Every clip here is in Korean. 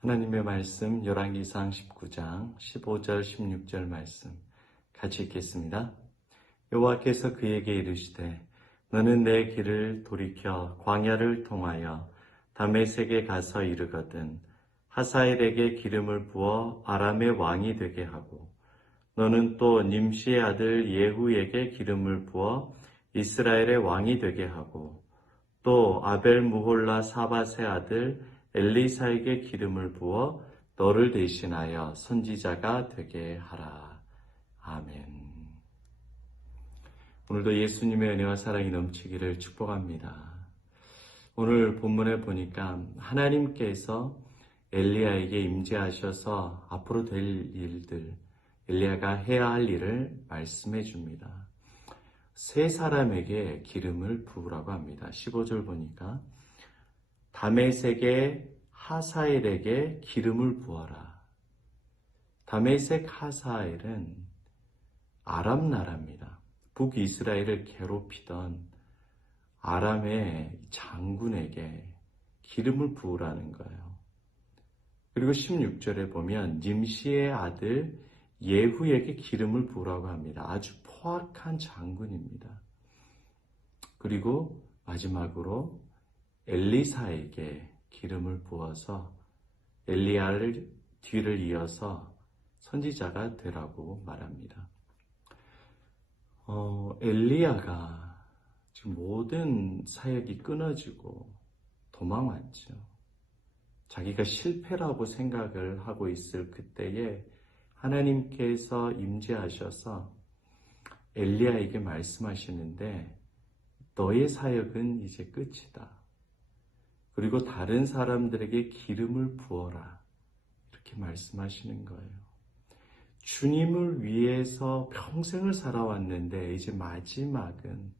하나님의 말씀 열왕기상 19장 15절 16절 말씀 같이 읽겠습니다. 여호와께서 그에게 이르시되 너는 내 길을 돌이켜 광야를 통하여 다메섹에 가서 이르거든 하사엘에게 기름을 부어 아람의 왕이 되게 하고 너는 또 님시의 아들 예후에게 기름을 부어 이스라엘의 왕이 되게 하고 또 아벨 무홀라 사밧의 아들 엘리사에게 기름을 부어 너를 대신하여 선지자가 되게 하라. 아멘. 오늘도 예수님의 은혜와 사랑이 넘치기를 축복합니다. 오늘 본문에 보니까 하나님께서 엘리야에게 임재하셔서 앞으로 될 일들, 엘리야가 해야 할 일을 말씀해 줍니다. 세 사람에게 기름을 부으라고 합니다. 15절 보니까 다메섹의 하사엘에게 기름을 부어라. 다메섹 하사엘은 아람 나라입니다. 북이스라엘을 괴롭히던 아람의 장군에게 기름을 부으라는 거예요. 그리고 16절에 보면 님시의 아들 예후에게 기름을 부으라고 합니다. 아주 포악한 장군입니다. 그리고 마지막으로 엘리사에게 기름을 부어서 엘리야를 뒤를 이어서 선지자가 되라고 말합니다. 엘리야가 지금 모든 사역이 끊어지고 도망왔죠. 자기가 실패라고 생각을 하고 있을 그때에 하나님께서 임재하셔서 엘리야에게 말씀하시는데 너의 사역은 이제 끝이다. 그리고 다른 사람들에게 기름을 부어라. 이렇게 말씀하시는 거예요. 주님을 위해서 평생을 살아왔는데 이제 마지막은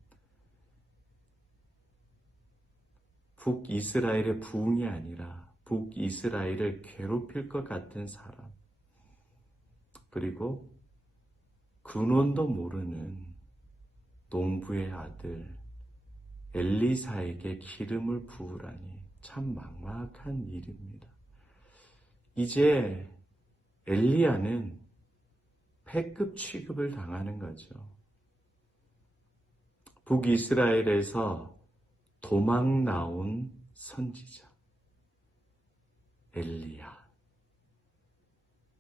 북이스라엘의 부흥이 아니라 북이스라엘을 괴롭힐 것 같은 사람. 그리고 근원도 모르는 농부의 아들 엘리사에게 기름을 부으라니 참 막막한 일입니다. 이제 엘리야는 패급 취급을 당하는 거죠. 북이스라엘에서 도망 나온 선지자 엘리야,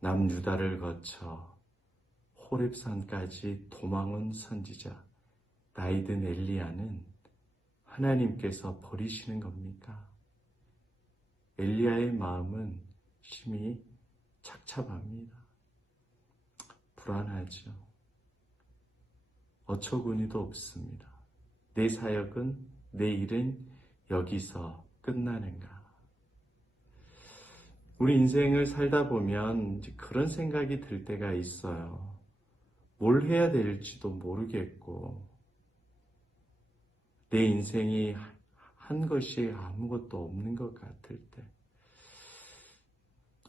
남유다를 거쳐 호렙산까지 도망온 선지자 나이든 엘리야는 하나님께서 버리시는 겁니까? 엘리야의 마음은 심히 착잡합니다. 불안하죠. 어처구니도 없습니다. 내 사역은, 내 일은 여기서 끝나는가? 우리 인생을 살다 보면 그런 생각이 들 때가 있어요. 뭘 해야 될지도 모르겠고 내 인생이 한 것이 아무것도 없는 것 같을 때,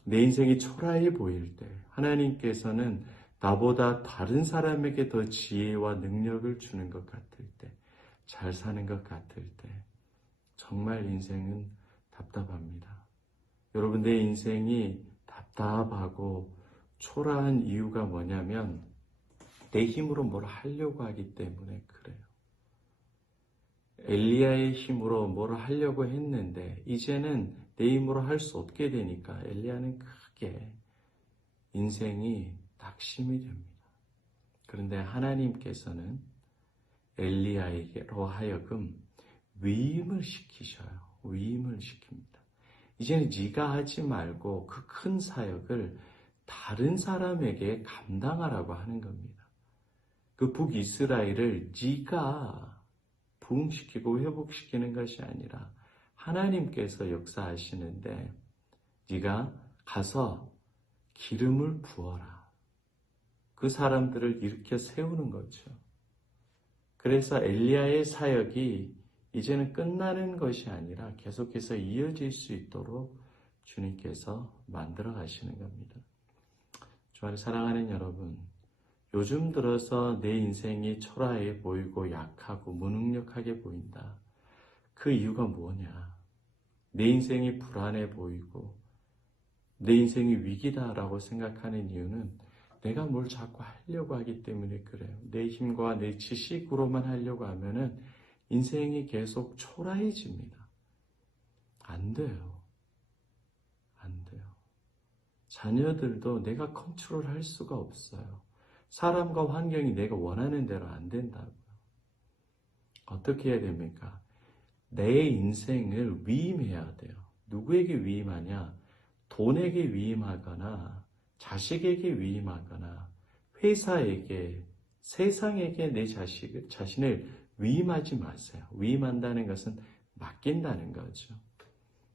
내 인생이 초라해 보일 때 하나님께서는 나보다 다른 사람에게 더 지혜와 능력을 주는 것 같을 때, 잘 사는 것 같을 때 정말 인생은 답답합니다. 여러분, 내 인생이 답답하고 초라한 이유가 뭐냐면 내 힘으로 뭘 하려고 하기 때문에 그래요. 엘리야의 힘으로 뭘 하려고 했는데 이제는 내 힘으로 할 수 없게 되니까 엘리야는 크게 인생이 낙심이 됩니다. 그런데 하나님께서는 엘리야에게로 하여금 위임을 시키셔요. 위임을 시킵니다. 이제는 네가 하지 말고 그 큰 사역을 다른 사람에게 감당하라고 하는 겁니다. 그 북이스라엘을 네가 부흥시키고 회복시키는 것이 아니라 하나님께서 역사하시는데 네가 가서 기름을 부어라. 그 사람들을 일으켜 세우는 거죠. 그래서 엘리야의 사역이 이제는 끝나는 것이 아니라 계속해서 이어질 수 있도록 주님께서 만들어 가시는 겁니다. 주 안에 사랑하는 여러분, 요즘 들어서 내 인생이 초라해 보이고 약하고 무능력하게 보인다. 그 이유가 뭐냐? 내 인생이 불안해 보이고 내 인생이 위기다라고 생각하는 이유는 내가 뭘 자꾸 하려고 하기 때문에 그래요. 내 힘과 내 지식으로만 하려고 하면은 인생이 계속 초라해집니다. 안 돼요. 안 돼요. 자녀들도 내가 컨트롤할 수가 없어요. 사람과 환경이 내가 원하는 대로 안 된다고요. 어떻게 해야 됩니까? 내 인생을 위임해야 돼요. 누구에게 위임하냐? 돈에게 위임하거나 자식에게 위임하거나 회사에게, 세상에게 내 자신을 위임하지 마세요. 위임한다는 것은 맡긴다는 거죠.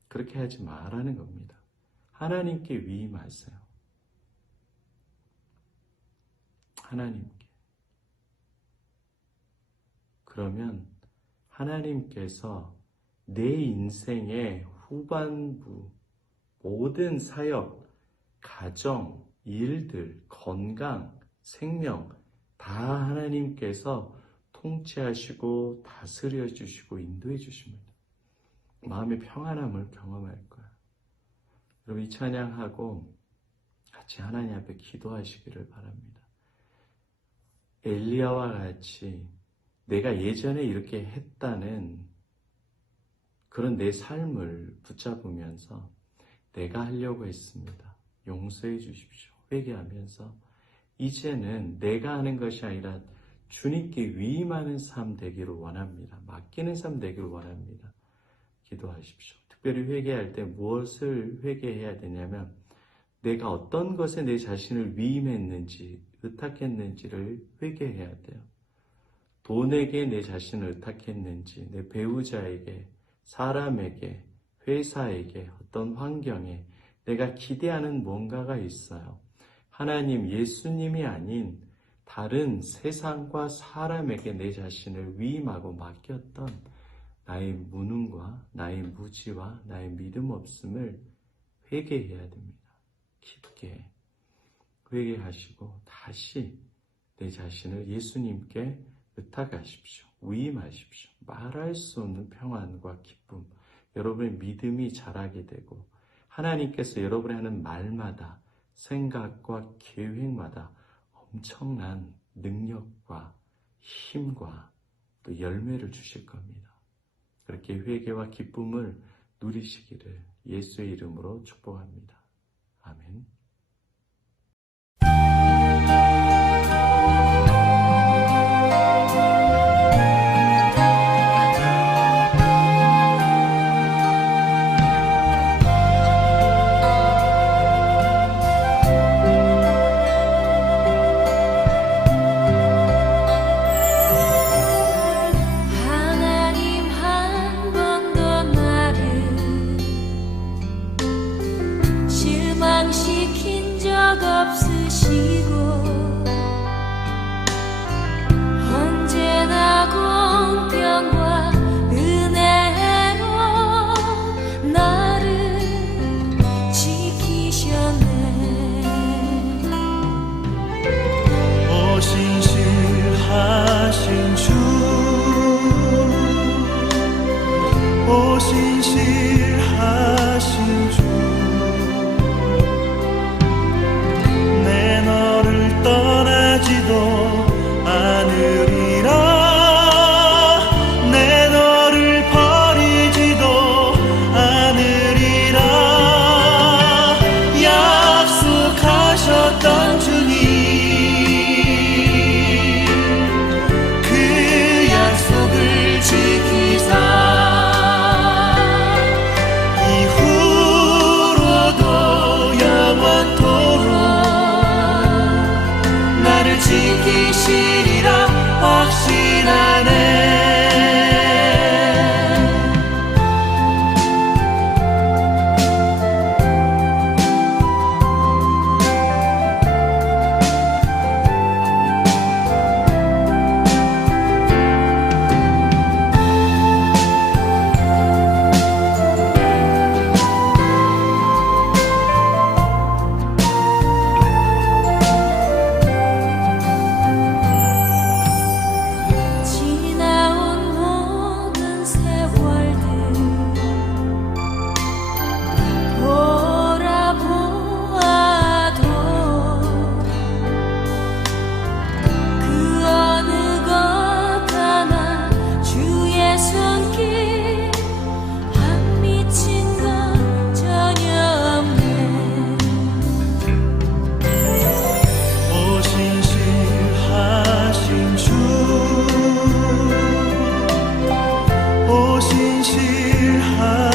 그렇게 하지 말라는 겁니다. 하나님께 위임하세요. 하나님께. 그러면 하나님께서 내 인생의 후반부, 모든 사역, 가정, 일들, 건강, 생명 다 하나님께서 통치하시고 다스려 주시고 인도해 주십니다. 마음의 평안함을 경험할 거예요. 여러분 이 찬양하고 같이 하나님 앞에 기도하시기를 바랍니다. 엘리야와 같이 내가 예전에 이렇게 했다는 그런 내 삶을 붙잡으면서 내가 하려고 했습니다. 용서해 주십시오. 회개하면서 이제는 내가 하는 것이 아니라 주님께 위임하는 삶 되기를 원합니다. 맡기는 삶 되기를 원합니다. 기도하십시오. 특별히 회개할 때 무엇을 회개해야 되냐면 내가 어떤 것에 내 자신을 위임했는지, 의탁했는지를 회개해야 돼요. 돈에게 내 자신을 의탁했는지, 내 배우자에게, 사람에게, 회사에게, 어떤 환경에 내가 기대하는 뭔가가 있어요. 하나님, 예수님이 아닌 다른 세상과 사람에게 내 자신을 위임하고 맡겼던 나의 무능과 나의 무지와 나의 믿음 없음을 회개해야 됩니다. 깊게 회개하시고 다시 내 자신을 예수님께 의탁하십시오. 위임하십시오. 말할 수 없는 평안과 기쁨, 여러분의 믿음이 자라게 되고 하나님께서 여러분이 하는 말마다 생각과 계획마다 엄청난 능력과 힘과 또 열매를 주실 겁니다. 그렇게 회개와 기쁨을 누리시기를 예수의 이름으로 축복합니다. 아멘. 실망시킨 적 없으시고 언제나 공평과 은혜로 나를 지키셨네. 오신실하신 주, 오신실하신 주, 떠나지도 않으리라. 내 너를 버리지도 않으리라. 약속하셨던 주님, 그 약속을 지키사 진실한